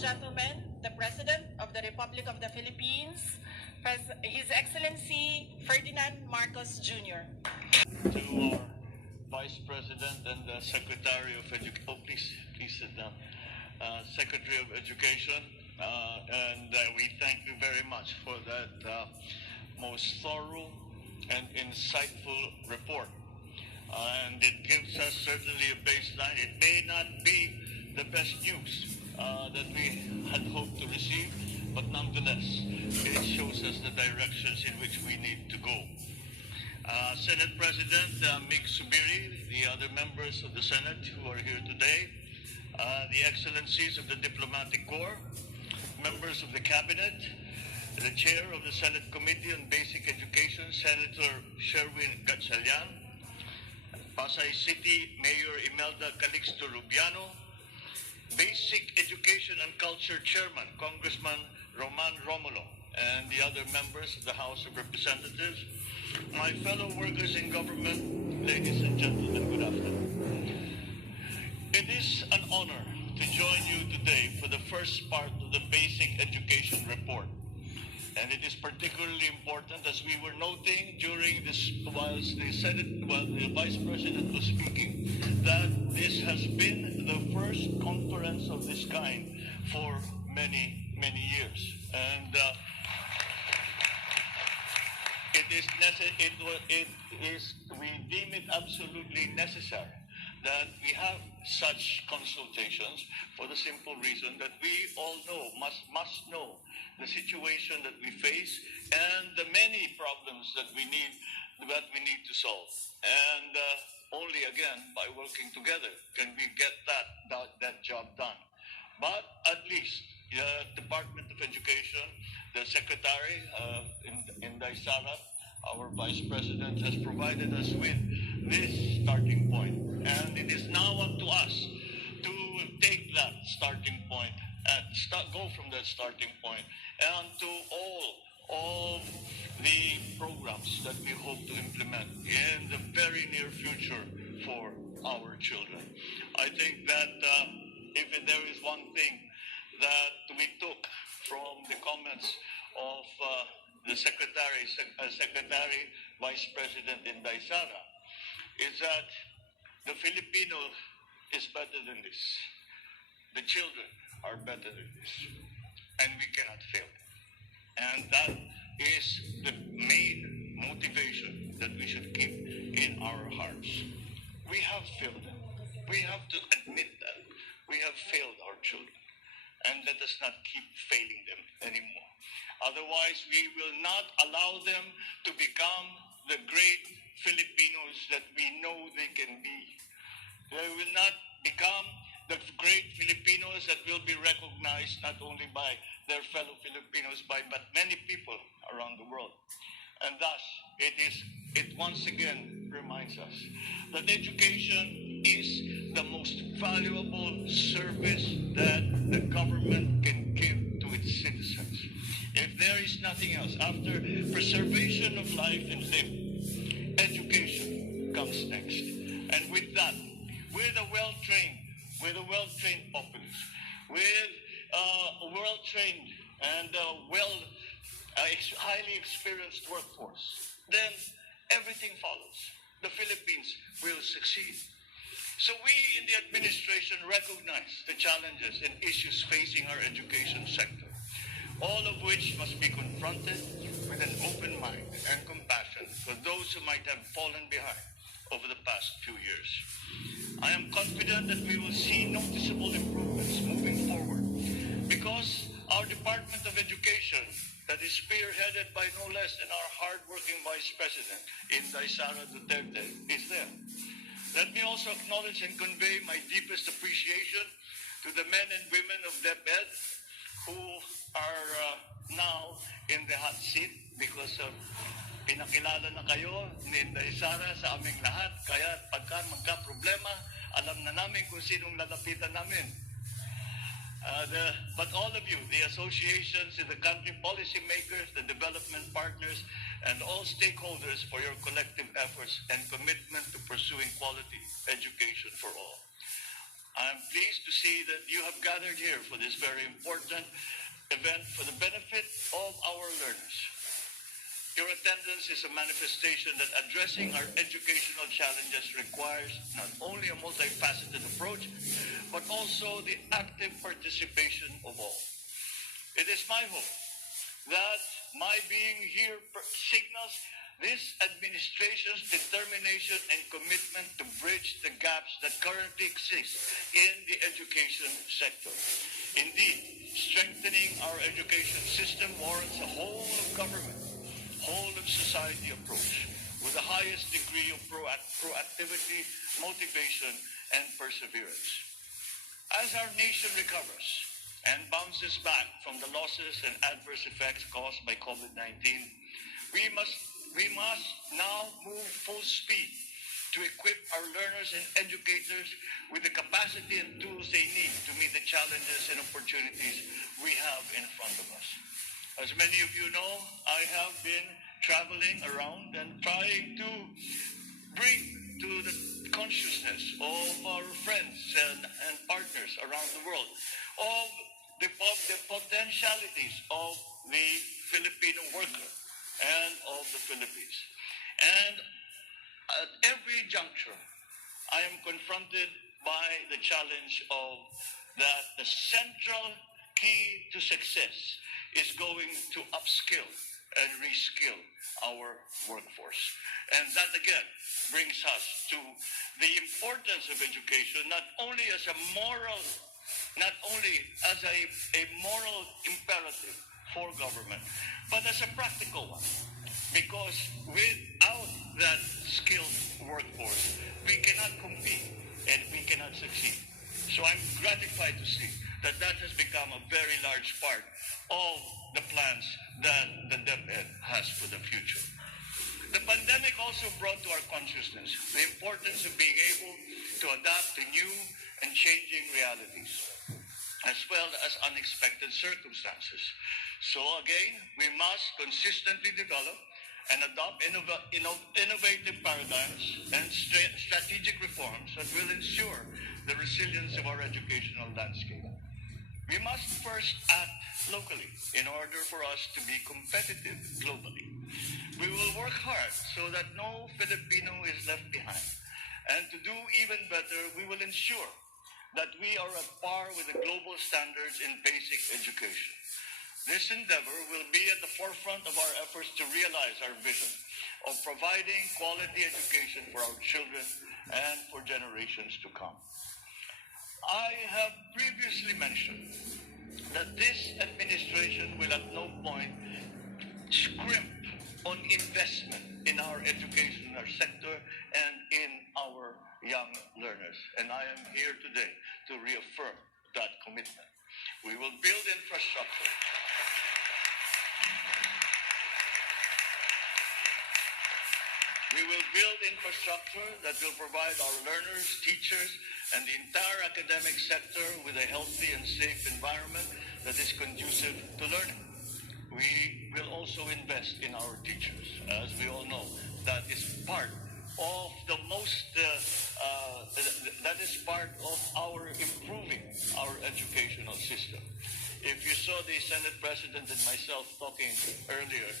gentlemen, the President of the Republic of the Philippines, His Excellency Ferdinand Marcos Jr. To our Vice President and Secretary of Education, please sit down. Secretary of Education, and we thank you very much for that most thorough and insightful report. And it gives us certainly a baseline. It may not be the best news that we had hoped to receive, but nonetheless, it shows us the directions in which we need to go. Senate President Mig Subiri, the other members of the Senate who are here today, the Excellencies of the Diplomatic Corps, members of the Cabinet, the Chair of the Senate Committee on Basic Education, Senator Sherwin Gatchalian, Pasay City Mayor Imelda Calixto Rubiano, Basic Education and Culture Chairman, Congressman Roman Romulo, and the other members of the House of Representatives, my fellow workers in government, ladies and gentlemen, good afternoon. It is an honor to join you today for the first part of the Basic Education Report. And it is particularly important, as we were noting during this, whilst the Vice President was speaking, that this has been the first conference of this kind for many, many years. And we deem it absolutely necessary that we have such consultations for the simple reason that we all must know the situation that we face and the many problems that we need to solve. And only again by working together can we get that job done. But at least the Department of Education, the Secretary Inday Sara, our Vice President, has provided us with this starting point. And it is now up to us to take that starting point and go from that starting point and to all the programs that we hope to implement in the very near future for our children. I think that if there is one thing that we took from the comments of the Secretary Vice President Inday Sara is that the Filipino is better than this. The children are better than this. And we cannot fail. And that is the main motivation that we should keep in our hearts. We have failed them. We have to admit that. We have failed our children. And let us not keep failing them anymore. Otherwise, we will not allow them to become the great Filipinos that we know they can be. They will not become the great Filipinos that will be recognized not only by their fellow Filipinos, but many people around the world. And thus, it once again reminds us that education is the most valuable service that the government can give to its citizens. If there is nothing else, after preservation of life and limb, education comes next. And with that, with a well-trained populace, with a well-trained and highly experienced workforce, then everything follows. The Philippines will succeed. So we in the administration recognize the challenges and issues facing our education sector, all of which must be confronted with an open mind and compassion for those who might have fallen behind over the past few years. I am confident that we will see noticeable improvements moving forward because our Department of Education, that is spearheaded by no less than our hard-working Vice President, Inday Sara Duterte, is there. Let me also acknowledge and convey my deepest appreciation to the men and women of DEPED who are now in the hot seat because of pinakilala na kayo ni Inday Sara sa aming lahat. Kaya pagka magka-problema, alam na namin kung sinong lalapitan namin. But all of you, the associations in the country, policymakers, the development partners, and all stakeholders for your collective efforts and commitment to pursuing quality education for all. I'm pleased to see that you have gathered here for this very important event for the benefit of our learners. Your attendance is a manifestation that addressing our educational challenges requires not only a multifaceted approach, but also the active participation of all. It is my hope that my being here signals this administration's determination and commitment to bridge the gaps that currently exist in the education sector. Indeed, strengthening our education system warrants a whole of government, whole of society approach with the highest degree of proactivity, motivation, and perseverance. As our nation recovers and bounces back from the losses and adverse effects caused by COVID-19, we must now move full speed to equip our learners and educators with the capacity and tools they need to meet the challenges and opportunities we have in front of us. As many of you know, I have been traveling around and trying to bring to the consciousness of our friends and partners around the world of the potentialities of the Filipino worker and of the Philippines. And at every juncture, I am confronted by the challenge of that the central key to success is going to upskill and reskill our workforce. And that again brings us to the importance of education, not only as a moral imperative for government, but as a practical one. Because without that skilled workforce, we cannot compete and we cannot succeed. So I'm gratified to see that that has become a very large part of the plans that the DEPED has for the future. The pandemic also brought to our consciousness the importance of being able to adapt to new and changing realities, as well as unexpected circumstances. So again, we must consistently develop and adopt innovative paradigms and strategic reforms that will ensure the resilience of our educational landscape. We must first act locally in order for us to be competitive globally. We will work hard so that no Filipino is left behind. And to do even better, we will ensure that we are at par with the global standards in basic education. This endeavor will be at the forefront of our efforts to realize our vision of providing quality education for our children and for generations to come. I have previously mentioned that this administration will at no point scrimp on investment in our educational sector and in our young learners. And I am here today to reaffirm that commitment. We will build infrastructure. We will build infrastructure that will provide our learners, teachers, and the entire academic sector with a healthy and safe environment that is conducive to learning. We will also invest in our teachers. As we all know, that is part of our improving our educational system. If you saw the Senate President and myself talking earlier,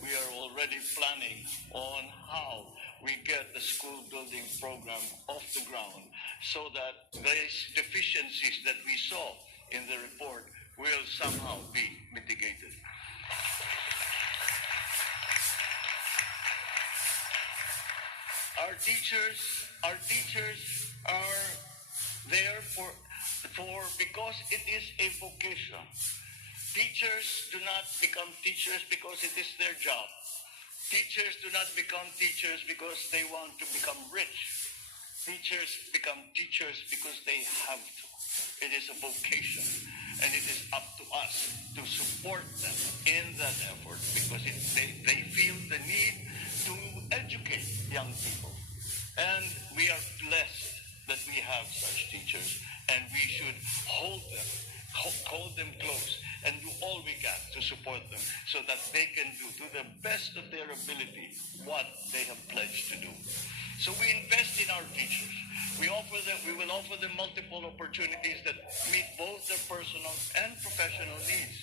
we are already planning on how we get the school building program off the ground so that these deficiencies that we saw in the report will somehow be mitigated. Our teachers are there because it is a vocation. Teachers do not become teachers because it is their job. Teachers do not become teachers because they want to become rich. Teachers become teachers because they have to. It is a vocation, and it is up to us to support them in that effort because they feel the need to educate young people. And we are blessed that we have such teachers, and we should hold them close and do all we can to support them so that they can do to the best of their ability what they have pledged to do. So we invest in our teachers. We will offer them multiple opportunities that meet both their personal and professional needs.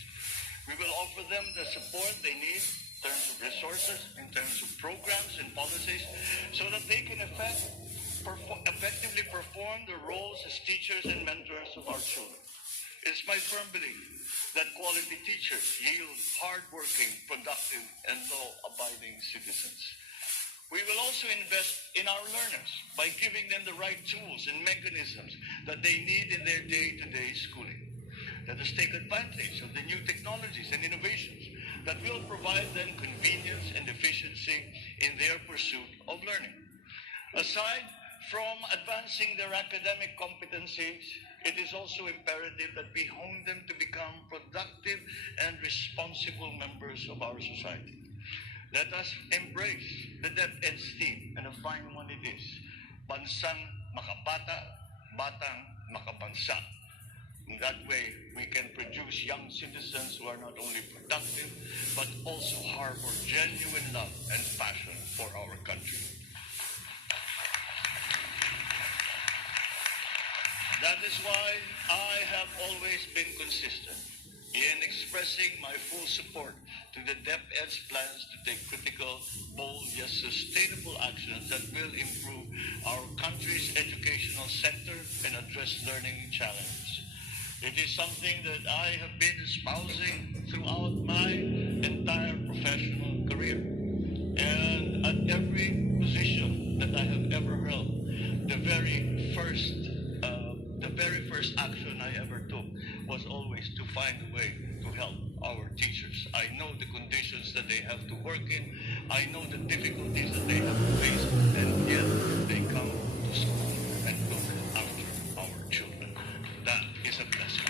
We will offer them the support they need in terms of resources, in terms of programs and policies, so that they can effectively perform their roles as teachers and mentors of our children. It is my firm belief that quality teachers yield hardworking, productive, and law-abiding citizens. We will also invest in our learners by giving them the right tools and mechanisms that they need in their day-to-day schooling. Let us take advantage of the new technologies and innovations that will provide them convenience and efficiency in their pursuit of learning. Aside from advancing their academic competencies, it is also imperative that we hone them to become productive and responsible members of our society. Let us embrace the DEPED theme, and a fine one it is. Bansang makabata, batang makabansa. In that way, we can produce young citizens who are not only productive, but also harbor genuine love and passion for our country. That is why I have always been consistent in expressing my full support to the DepEd's plans to take critical, bold, yet sustainable actions that will improve our country's educational sector and address learning challenges. It is something that I have been espousing throughout my entire professional career. And at every position that I have ever held, the very first action I ever took was always to find a way to help our teachers. I know the conditions that they have to work in. I know the difficulties that they have to face, and yet they come to school and look after our children. That is a blessing.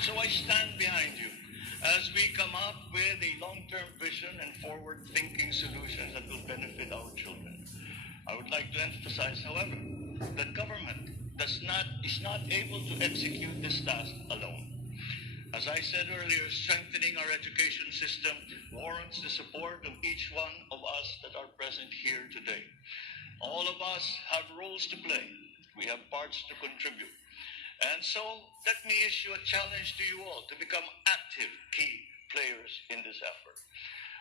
So I stand behind you as we come up with a long-term vision and forward-thinking solutions that will benefit our children. I would like to emphasize, however, that government is not able to execute this task alone. As I said earlier, strengthening our education system warrants the support of each one of us that are present here today. All of us have roles to play. We have parts to contribute. And so, let me issue a challenge to you all to become active key players in this effort.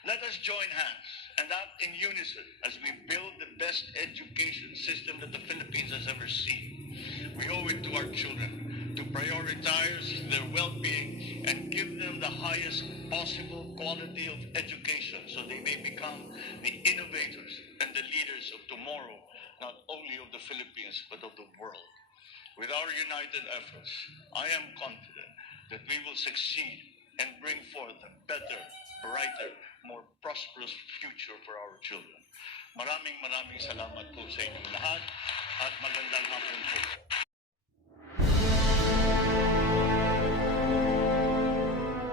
Let us join hands and act in unison as we build the best education system that the Philippines has ever seen. We owe it to our children to prioritize their well-being and give them the highest possible quality of education so they may become the innovators and the leaders of tomorrow, not only of the Philippines, but of the world. With our united efforts, I am confident that we will succeed and bring forth a better, brighter, more prosperous future for our children. Maraming salamat po sa inyong lahat at